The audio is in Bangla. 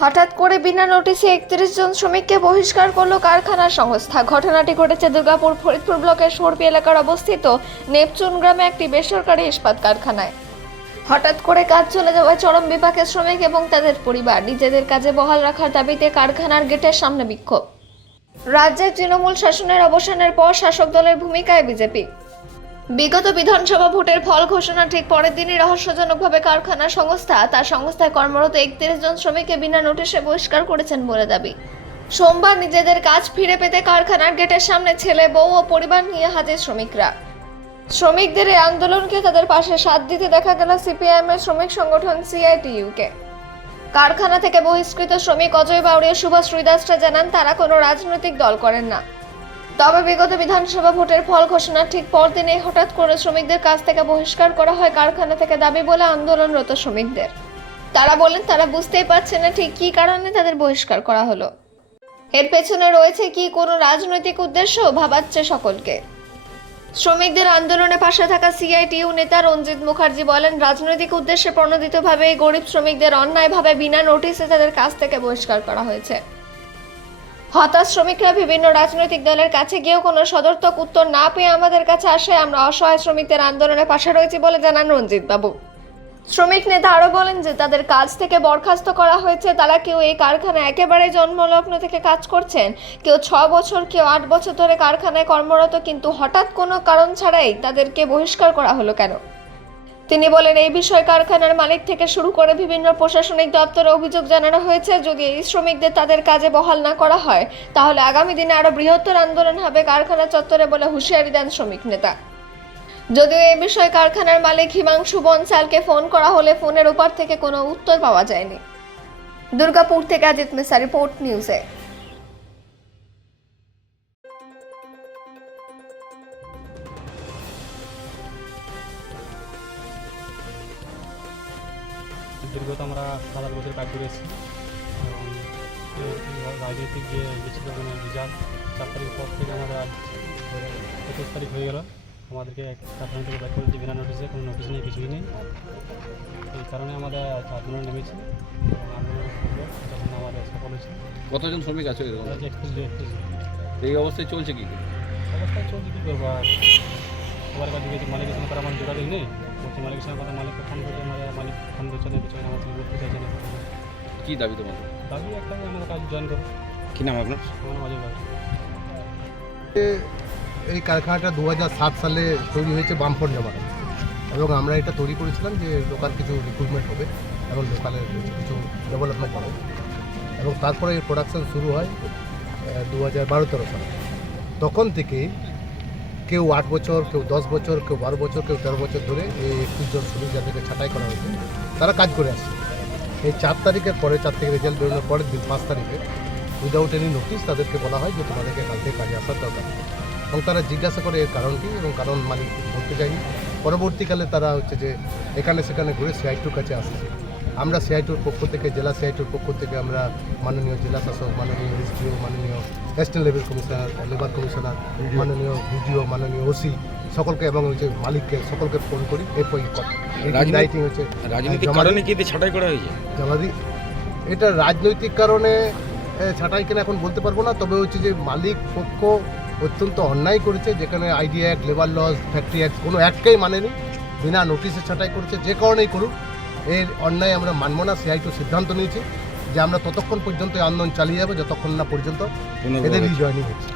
হঠাৎ করে বিনা নোটিশে 31 জন শ্রমিককে বহিষ্কার করলো কারখানা সংস্থা। ঘটনাটি ঘটেছে দুর্গাপুর ফরিদপুর ব্লকের সরপি এলাকার অবস্থিত নেপচুন গ্রামে একটি বেসরকারি ইস্পাত কারখানায়। হঠাৎ করে কাজ চলে যাওয়ায় চরম বিপাকে শ্রমিক এবং তাদের পরিবার। নিজেদের কাজে বহাল রাখার দাবিতে কারখানার গেটের সামনে বিক্ষোভ। রাজ্যের তৃণমূল শাসনের অবসানের পর শাসক দলের ভূমিকায় বিজেপি। বিগত বিধানসভা ভোটের ফল ঘোষণা ঠিক পরের দিনই রহস্যজনকভাবে কারখানা সংস্থা তার সংস্থায় কর্মরত 31 জন শ্রমিককে বিনা নোটিশে বহিষ্কার করেছেন বলে দাবি। সোমবার নিজেদের কাজ ফিরে পেতে কারখানার গেটের সামনে ছেলে, বউ ও পরিবার নিয়ে হাজির শ্রমিকরা। শ্রমিকদের এই আন্দোলনকে তাদের পাশে সাথ দিতে দেখা গেল সিপিআইএম এর শ্রমিক সংগঠন সিআইটিইউকে। কারখানা থেকে বহিষ্কৃত শ্রমিক অজয় বাউরিয়া, সুভাষ রুইদাসরা জানান তারা কোনো রাজনৈতিক দল করেন না। তবে বিগত বিধানসভা ভোটের ফল ঘোষণার ঠিক পরদিনে হঠাৎ করে শ্রমিকদের কাছ থেকে বহিষ্কার করা হয় কারখানা থেকে দাবি বলে আন্দোলনরত শ্রমিকদের। তারা বলেন তারা বুঝতেই পারছে না ঠিক কী কারণে তাদের বহিষ্কার করা হলো। এর পেছনে রয়েছে কি কোনো রাজনৈতিক উদ্দেশ্য, ভাবাচ্ছে সকলকে। শ্রমিকদের আন্দোলনে পাশে থাকা সিআইটিইউ নেতা রঞ্জিত মুখার্জি বলেন, রাজনৈতিক উদ্দেশ্যে প্রণোদিতভাবে এই গরিব শ্রমিকদের অন্যায়ভাবে বিনা নোটিশে তাদের কাছ থেকে বহিষ্কার করা হয়েছে। হতাশ শ্রমিকরা বিভিন্ন রাজনৈতিক দলের কাছে গিয়েও কোনো সদর্থক উত্তর না পেয়ে আমাদের কাছে আসে। আমরা অসহায় শ্রমিকদের আন্দোলনের পাশে রয়েছি বলে জানান রঞ্জিত বাবু। শ্রমিক নেতা আরও বলেন যে তাদের কাজ থেকে বরখাস্ত করা হয়েছে। তারা কেউ এই কারখানায় একেবারে জন্মলগ্ন থেকে কাজ করছেন, কেউ 6 বছর, কেউ 8 বছর ধরে কারখানায় কর্মরত, কিন্তু হঠাৎ কোনো কারণ ছাড়াই তাদেরকে বহিষ্কার করা হলো কেন? তিনি বলেন, এই বিষয়ে কারখানার মালিক থেকে শুরু করে বিভিন্ন প্রশাসনিক দপ্তরে অভিযোগ জানানো হয়েছে। যদি এই শ্রমিকদের তাদের কাজে বহাল না করা হয় তাহলে আগামী দিনে আরো বৃহত্তর আন্দোলন হবে কারখানা চত্বরে বলে হুঁশিয়ারি দেন শ্রমিক নেতা। যদিও এই বিষয়ে কারখানার মালিক হিমাংশু বনসালকে ফোন করা হলে ফোনের ওপার থেকে কোনো উত্তর পাওয়া যায়নি। দুর্গাপুর থেকে অজিত মিশ্রা, রিপোর্ট নিউজে। দীর্ঘত আমরা 7 বছর কাজ করেছি এবং রাজনৈতিক যে গেছিল কোনো রেজাল্ট 4 তারিখ পর থেকে আমাদের আজ 21 তারিখ হয়ে গেল। আমাদেরকে কারখানা থেকে ব্যাক করেছি বিনা নোটিশে, কোনো নোটিশ নেই, কিছুই নেই। এই কারণে আমাদের আন্দোলন নেমেছি এবং আন্দোলনের যখন আমাদের সফল হয়েছে। কতজন শ্রমিক আছে এরকম? 31 এই অবস্থায় চলছে কি অবস্থায় চলছে কী করবো আর সবার কাছে গেছি, মালিকের সঙ্গে তারা আমার যোগাযোগ নেই। বলছি মালিকের সঙ্গে কথা, মালিককে ফোন করছে, আমাদের মালিক ফোন করছে না, কিছু আমার সঙ্গে বলতে চাইছে না। কী দাবি তোমাদের? দাবি একটাই, আমাদের কাজ জয়েন করবো। কী নাম আপনার? আমার নাম অজয় বাবু। এই কারখানাটা 2007 সালে তৈরি হয়েছে বামফ্রন্ট জামানায়, এবং আমরা এটা তৈরি করেছিলাম যে লোকাল কিছু রিক্রুটমেন্ট হবে এবং লোকালের কিছু ডেভেলপমেন্ট হবে, এবং তারপরে এই প্রোডাকশান শুরু হয় 2012-13 সালে। তখন থেকে কেউ 8 বছর, কেউ 10 বছর, কেউ 12 বছর, কেউ 13 বছর ধরে এই 31 জন শ্রমিক যাদেরকে ছাঁটাই করা হয়েছে তারা কাজ করে আসছে। এই 4 তারিখের পরে, 4 থেকে রেজাল্ট বেরোনোর পরের দিন 5 তারিখে উইদাউট এনি নোটিস তাদেরকে বলা হয় যে তোমাদেরকে কাল থেকে কাজে আসার দরকার, এবং তারা জিজ্ঞাসা করে এর কারণ কী, এবং কারণ মালিক বলতে চায়নি। পরবর্তীকালে তারা হচ্ছে যে এখানে সেখানে ঘুরে সিআইটির কাছে আসছে। আমরা সিআইটির পক্ষ থেকে, জেলা সিআইটির পক্ষ থেকে আমরা মাননীয় জেলা শাসক, মাননীয় এসডিও, মাননীয় assistant level commissioner, labour commissioner, মাননীয় ভিডিও, মাননীয় ওসি সকলকে এবং হচ্ছে মালিককে সকলকে ফোন করি। এরপর রাইটিং হচ্ছে রাজনৈতিক কারণে কি ছাঁটাই করা হয়েছে? জামাদি এটা রাজনৈতিক কারণে ছাঁটাই কিনা এখন বলতে পারবো না, তবে হচ্ছে যে মালিক পক্ষ অত্যন্ত অন্যায় করেছে, যেখানে ID act, labour laws, factory act কোনো অ্যাক্টকেই মানেনি, বিনা নোটিশে ছাঁটাই করেছে। যে কারণেই করুক এর অন্যায় আমরা মানব না। সিআইটিও সিদ্ধান্ত নিয়েছে যে আমরা ততক্ষণ পর্যন্ত আন্দোলন চালিয়ে যাবো যতক্ষণ না পর্যন্ত এদের রিজয়েনিং হচ্ছে।